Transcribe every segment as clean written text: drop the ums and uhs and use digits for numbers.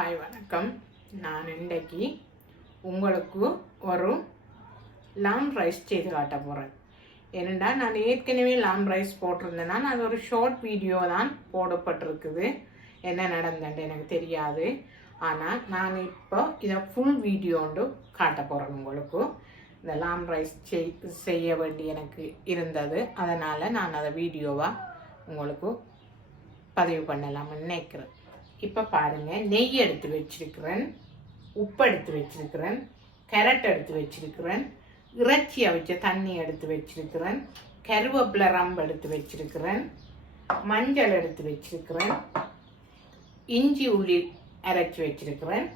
Hi வணக்கம். நான் இன்றைக்கு உங்களுக்கு ஒரு லாம் ரைஸ் செய்து காட்ட போகிறேன். ஏனெண்டா நான் ஏற்கனவே லாம் ரைஸ் போட்டிருந்தேன்னா அது ஒரு ஷார்ட் வீடியோ தான் போடப்பட்டிருக்குது. என்ன நடந்தேன்ட்டு எனக்கு தெரியாது. ஆனால் நான் இப்போ இதை ஃபுல் வீடியோண்டு காட்ட போகிறேன் உங்களுக்கு. இந்த லாம் ரைஸ் செய்ய வேண்டி எனக்கு இருந்தது. அதனால் நான் அதை வீடியோவாக உங்களுக்கு பதிவு பண்ணலாம்னு நினைக்கிறேன். இப்போ பாருங்கள், நெய் எடுத்து வச்சிருக்கிறேன், உப்பு எடுத்து வச்சிருக்கிறேன், கேரட் எடுத்து வச்சிருக்கிறேன், இறைச்சி அவிச்ச தண்ணி எடுத்து வச்சிருக்கிறேன், கருவேப்பிலை ரம்பு எடுத்து வச்சிருக்கிறேன், மஞ்சள் எடுத்து வச்சிருக்கிறேன், இஞ்சி உள்ளி அரைச்சி வச்சிருக்கிறேன்,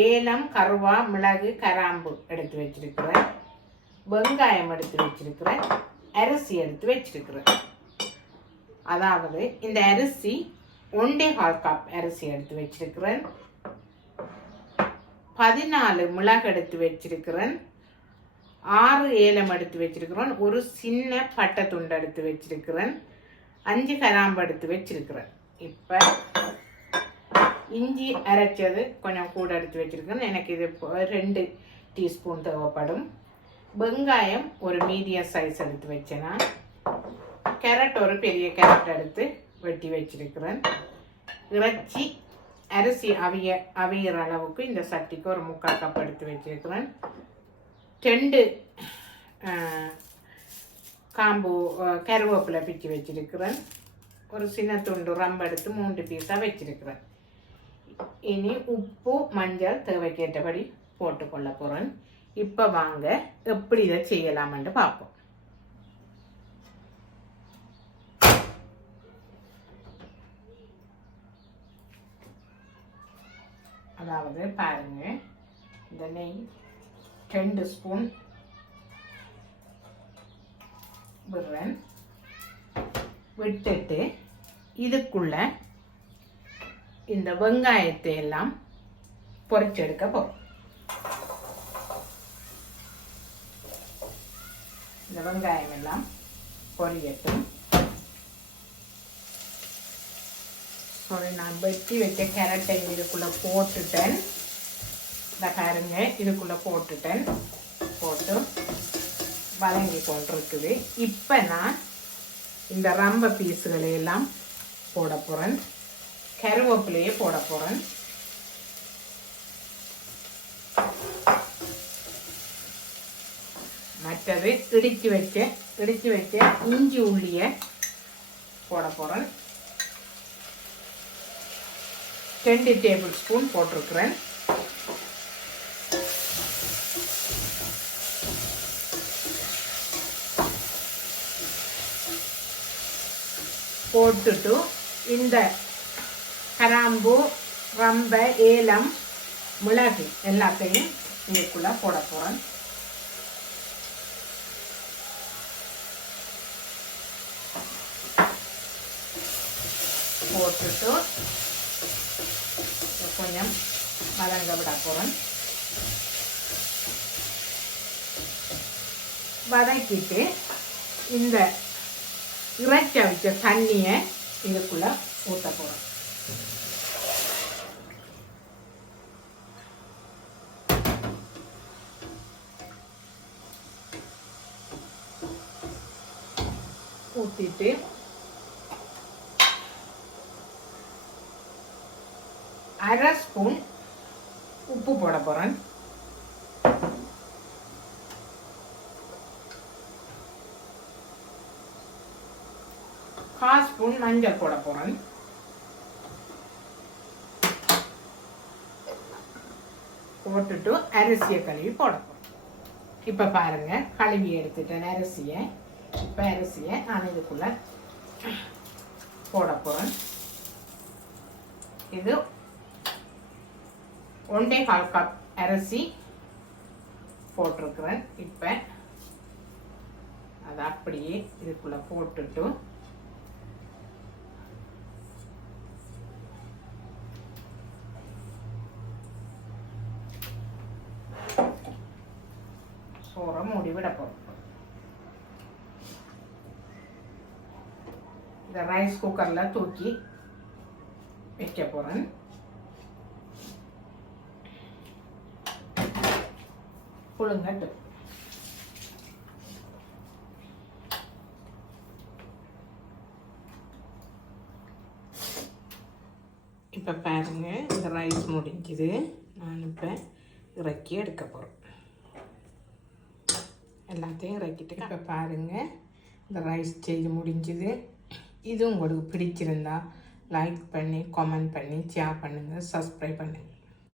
ஏலம் கருவா மிளகு கராம்பு எடுத்து வச்சிருக்கிறேன், வெங்காயம் எடுத்து வச்சிருக்கிறேன், அரிசி எடுத்து வச்சிருக்கிறேன். அதாவது இந்த அரிசி 1.25 கப் அரிசி எடுத்து வச்சிருக்கிறேன், 14 மிளகு எடுத்து வச்சிருக்கிறேன், 6 ஏலம் எடுத்து வச்சிருக்கிறேன், ஒரு சின்ன பட்டை துண்டு எடுத்து வச்சிருக்கிறேன், 5 கிராம்பு எடுத்து வச்சிருக்கிறேன். இப்போ இஞ்சி அரைச்சது கொஞ்சம் கூட எடுத்து வச்சிருக்கிறேன். எனக்கு இது 2 டீஸ்பூன் தேவைப்படும். வெங்காயம் ஒரு மீடியம் சைஸ் எடுத்து வச்சேன்னா, கேரட் ஒரு பெரிய கேரட் எடுத்து வெட்டி வச்சிருக்கிறேன். இறைச்சி அரிசி அவியிற அளவுக்கு இந்த சட்டிக்கு ஒரு 3/4 கப் எடுத்து வச்சிருக்கிறேன். 2 காம்பு கருவேப்பிலை பிச்சு வச்சிருக்கிறேன். ஒரு சின்ன துண்டு ரம்பு எடுத்து 3 பீஸாக வச்சிருக்கிறேன். இனி உப்பு மஞ்சள் தேவைக்கேற்றபடி போட்டுக்கொள்ள போகிறேன். இப்போ வாங்க எப்படி இதை செய்யலாம்னு பார்ப்போம். அதாவது பாருங்க, இந்த நெய் 2 ஸ்பூன் விடுறேன். விட்டுட்டு இதுக்குள்ள இந்த வெங்காயத்தை எல்லாம் பொரிச்செடுக்க போகிறோம். இந்த வெங்காயம் எல்லாம் பொரியட்டும். நான் வெட்டி வச்ச கேரட்டை இதுக்குள்ளே போட்டுட்டேன். இந்த பாருங்க, இதுக்குள்ளே போட்டுட்டேன். போட்டு வதங்கி கொண்டிருக்குது. இப்போ நான் இந்த ரம்ப பீஸுகளை எல்லாம் போட போகிறேன். கருவேப்பிலையே போட போகிறேன். மற்றது இடித்து வச்ச இஞ்சி உள்ளியை போட போகிறேன். 2 டேபிள் ஸ்பூன் போட்டிருக்கிறேன். போட்டுட்டு இந்த கராம்பு ரம்பை ஏலம் மிளகு எல்லாத்தையும் இதுக்குள்ள போட போகிறேன். போட்டுட்டு கொஞ்சம் வதங்க விட போகிறேன். வதக்கிட்டு இந்த இறைச்சி வச்ச தண்ணியை இதுக்குள்ள ஊற்ற போகிறேன். ஊற்றிட்டு அரை ஸ்பூன் உப்பு போட போகிறேன். கால் ஸ்பூன் மஞ்சள் போட போகிறேன். போட்டுட்டு அரிசியை கழுவி போட போகிறேன். இப்போ பாருங்கள், கழுவி எடுத்துட்டேன் அரிசியை. இப்போ அரிசியை நான் இதுக்குள்ள போட போகிறேன். இது 1.25 கப் அரிசி போட்டிருக்கிறேன். இப்போ அதை அப்படியே இதுக்குள்ள போட்டுட்டு சோறை மூடி விட போகிறோம். இந்த ரைஸ் குக்கரில் தூக்கி வைக்க போகிறேன். புழுங்கட்டும். இப்போ பாருங்கள், இந்த ரைஸ் முடிஞ்சுது. நான் இப்போ இறக்கி எடுக்க போகிறேன். எல்லாத்தையும் இறக்கிட்டு இப்போ பாருங்கள், இந்த ரைஸ் செய்து முடிஞ்சுது. இது உங்களுக்கு பிடிச்சிருந்தா லைக் பண்ணி, கமெண்ட் பண்ணி, ஷேர் பண்ணுங்கள், சப்ஸ்கிரைப் பண்ணுங்கள்.